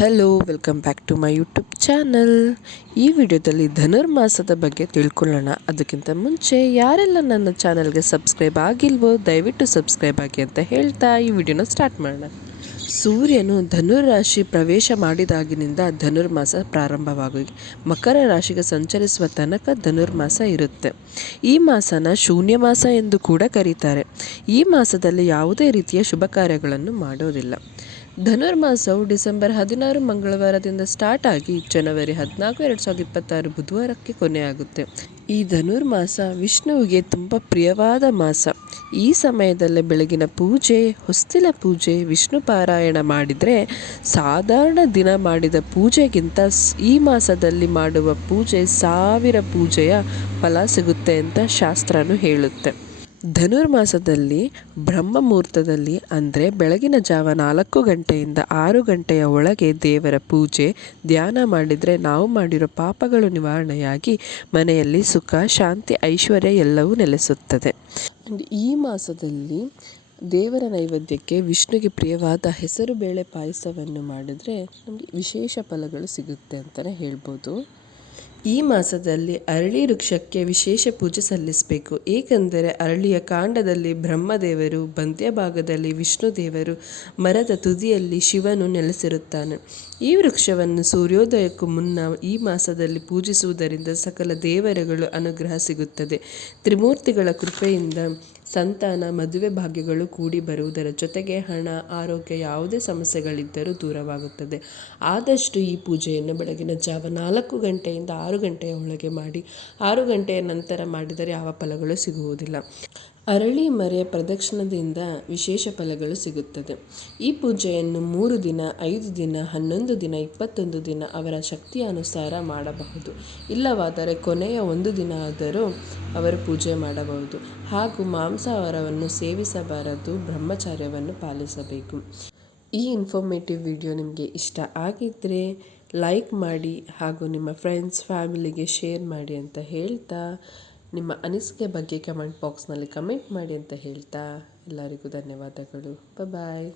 Hello welcome back to my YouTube channel. ಈ ವಿಡಿಯೋದಲ್ಲಿ ಧನುರ್ಮಾಸದ ಬಗ್ಗೆ ತಿಳ್ಕೊಳ್ಳೋಣ. ಅದಕ್ಕಿಂತ ಮುಂಚೆ ಯಾರೆಲ್ಲ ನನ್ನ ಚಾನಲ್ಗೆ ಸಬ್ಸ್ಕ್ರೈಬ್ ಆಗಿಲ್ವೋ ದಯವಿಟ್ಟು ಸಬ್ಸ್ಕ್ರೈಬ್ ಆಗಿ ಅಂತ ಹೇಳ್ತಾ ಈ ವಿಡಿಯೋನ ಸ್ಟಾರ್ಟ್ ಮಾಡೋಣ. ಸೂರ್ಯನು ಧನುರ್ ರಾಶಿ ಪ್ರವೇಶ ಮಾಡಿದಾಗಿನಿಂದ ಧನುರ್ಮಾಸ ಪ್ರಾರಂಭವಾಗಿ ಮಕರ ರಾಶಿಗೆ ಸಂಚರಿಸುವ ತನಕ ಧನುರ್ಮಾಸ ಇರುತ್ತೆ. ಈ ಮಾಸನ ಶೂನ್ಯ ಮಾಸ ಎಂದು ಕೂಡ ಕರೀತಾರೆ. ಈ ಮಾಸದಲ್ಲಿ ಯಾವುದೇ ರೀತಿಯ ಶುಭ ಕಾರ್ಯಗಳನ್ನು ಮಾಡೋದಿಲ್ಲ. ಧನುರ್ಮಾಸವು ಡಿಸೆಂಬರ್ 16 ಮಂಗಳವಾರದಿಂದ ಸ್ಟಾರ್ಟ್ ಆಗಿ ಜನವರಿ 14, 2026 ಬುಧವಾರಕ್ಕೆ ಕೊನೆಯಾಗುತ್ತೆ. ಈ ಧನುರ್ಮಾಸ ವಿಷ್ಣುವಿಗೆ ತುಂಬ ಪ್ರಿಯವಾದ ಮಾಸ. ಈ ಸಮಯದಲ್ಲಿ ಬೆಳಗಿನ ಪೂಜೆ, ಹೊಸ್ತಿಲ ಪೂಜೆ, ವಿಷ್ಣು ಪಾರಾಯಣ ಮಾಡಿದರೆ ಸಾಧಾರಣ ದಿನ ಮಾಡಿದ ಪೂಜೆಗಿಂತ ಈ ಮಾಸದಲ್ಲಿ ಮಾಡುವ ಪೂಜೆ 1000 ಪೂಜೆಯ ಫಲ ಸಿಗುತ್ತೆ ಅಂತ ಶಾಸ್ತ್ರನೂ ಹೇಳುತ್ತೆ. ಧನುರ್ಮಾಸದಲ್ಲಿ ಬ್ರಹ್ಮ ಮುಹೂರ್ತದಲ್ಲಿ ಅಂದರೆ ಬೆಳಗಿನ ಜಾವ 4 ಗಂಟೆಯಿಂದ 6 ಗಂಟೆಯ ಒಳಗೆ ದೇವರ ಪೂಜೆ, ಧ್ಯಾನ ಮಾಡಿದರೆ ನಾವು ಮಾಡಿರೋ ಪಾಪಗಳು ನಿವಾರಣೆಯಾಗಿ ಮನೆಯಲ್ಲಿ ಸುಖ, ಶಾಂತಿ, ಐಶ್ವರ್ಯ ಎಲ್ಲವೂ ನೆಲೆಸುತ್ತದೆ. ಈ ಮಾಸದಲ್ಲಿ ದೇವರ ನೈವೇದ್ಯಕ್ಕೆ ವಿಷ್ಣುಗೆ ಪ್ರಿಯವಾದ ಹೆಸರು ಬೇಳೆ ಪಾಯಸವನ್ನು ಮಾಡಿದರೆ ನಮಗೆ ವಿಶೇಷ ಫಲಗಳು ಸಿಗುತ್ತೆ ಅಂತಲೇ ಹೇಳ್ಬೋದು. ಈ ಮಾಸದಲ್ಲಿ ಅರಳಿ ವೃಕ್ಷಕ್ಕೆ ವಿಶೇಷ ಪೂಜೆ ಸಲ್ಲಿಸಬೇಕು. ಏಕೆಂದರೆ ಅರಳಿಯ ಕಾಂಡದಲ್ಲಿ ಬ್ರಹ್ಮದೇವರು, ಮಧ್ಯ ಭಾಗದಲ್ಲಿ ವಿಷ್ಣು ದೇವರು, ಮರದ ತುದಿಯಲ್ಲಿ ಶಿವನು ನೆಲೆಸಿರುತ್ತಾನೆ. ಈ ವೃಕ್ಷವನ್ನು ಸೂರ್ಯೋದಯಕ್ಕೂ ಮುನ್ನ ಈ ಮಾಸದಲ್ಲಿ ಪೂಜಿಸುವುದರಿಂದ ಸಕಲ ದೇವರುಗಳು ಅನುಗ್ರಹ ಸಿಗುತ್ತದೆ. ತ್ರಿಮೂರ್ತಿಗಳ ಕೃಪೆಯಿಂದ ಸಂತಾನ, ಮದುವೆ ಭಾಗ್ಯಗಳು ಕೂಡಿ ಬರುವುದರ ಜೊತೆಗೆ ಹಣ, ಆರೋಗ್ಯ, ಯಾವುದೇ ಸಮಸ್ಯೆಗಳಿದ್ದರೂ ದೂರವಾಗುತ್ತದೆ. ಆದಷ್ಟು ಈ ಪೂಜೆಯನ್ನು ಬೆಳಗಿನ ಜಾವ 4 ಗಂಟೆಯಿಂದ 6 ಗಂಟೆಯ ಒಳಗೆ ಮಾಡಿ. 6 ಗಂಟೆಯ ನಂತರ ಮಾಡಿದರೆ ಯಾವ ಫಲಗಳು ಸಿಗುವುದಿಲ್ಲ. ಅರಳಿ ಮರೆಯ ಪ್ರದಕ್ಷಿಣದಿಂದ ವಿಶೇಷ ಫಲಗಳು ಸಿಗುತ್ತದೆ. ಈ ಪೂಜೆಯನ್ನು 3 ದಿನ, 5 ದಿನ, 11 ದಿನ, 21 ದಿನ ಅವರ ಶಕ್ತಿಯ ಅನುಸಾರ ಮಾಡಬಹುದು. ಇಲ್ಲವಾದರೆ ಕೊನೆಯ 1 ದಿನ ಆದರೂ ಅವರು ಪೂಜೆ ಮಾಡಬಹುದು. ಹಾಗೂ ಮಾಂಸಾಹಾರವನ್ನು ಸೇವಿಸಬಾರದು, ಬ್ರಹ್ಮಚರ್ಯವನ್ನು ಪಾಲಿಸಬೇಕು. ಈ ಇನ್ಫಾರ್ಮೇಟಿವ್ ವಿಡಿಯೋ ನಿಮಗೆ ಇಷ್ಟ ಆಗಿದ್ದರೆ ಲೈಕ್ ಮಾಡಿ ಹಾಗೂ ನಿಮ್ಮ ಫ್ರೆಂಡ್ಸ್, ಫ್ಯಾಮಿಲಿಗೆ ಶೇರ್ ಮಾಡಿ ಅಂತ ಹೇಳ್ತಾ, ನಿಮ್ಮ ಅನಿಸಿಕೆ ಬಗ್ಗೆ ಕಮೆಂಟ್ ಬಾಕ್ಸ್ನಲ್ಲಿ ಕಮೆಂಟ್ ಮಾಡಿ ಅಂತ ಹೇಳ್ತಾ ಎಲ್ಲರಿಗೂ ಧನ್ಯವಾದಗಳು. ಬಾಯ್.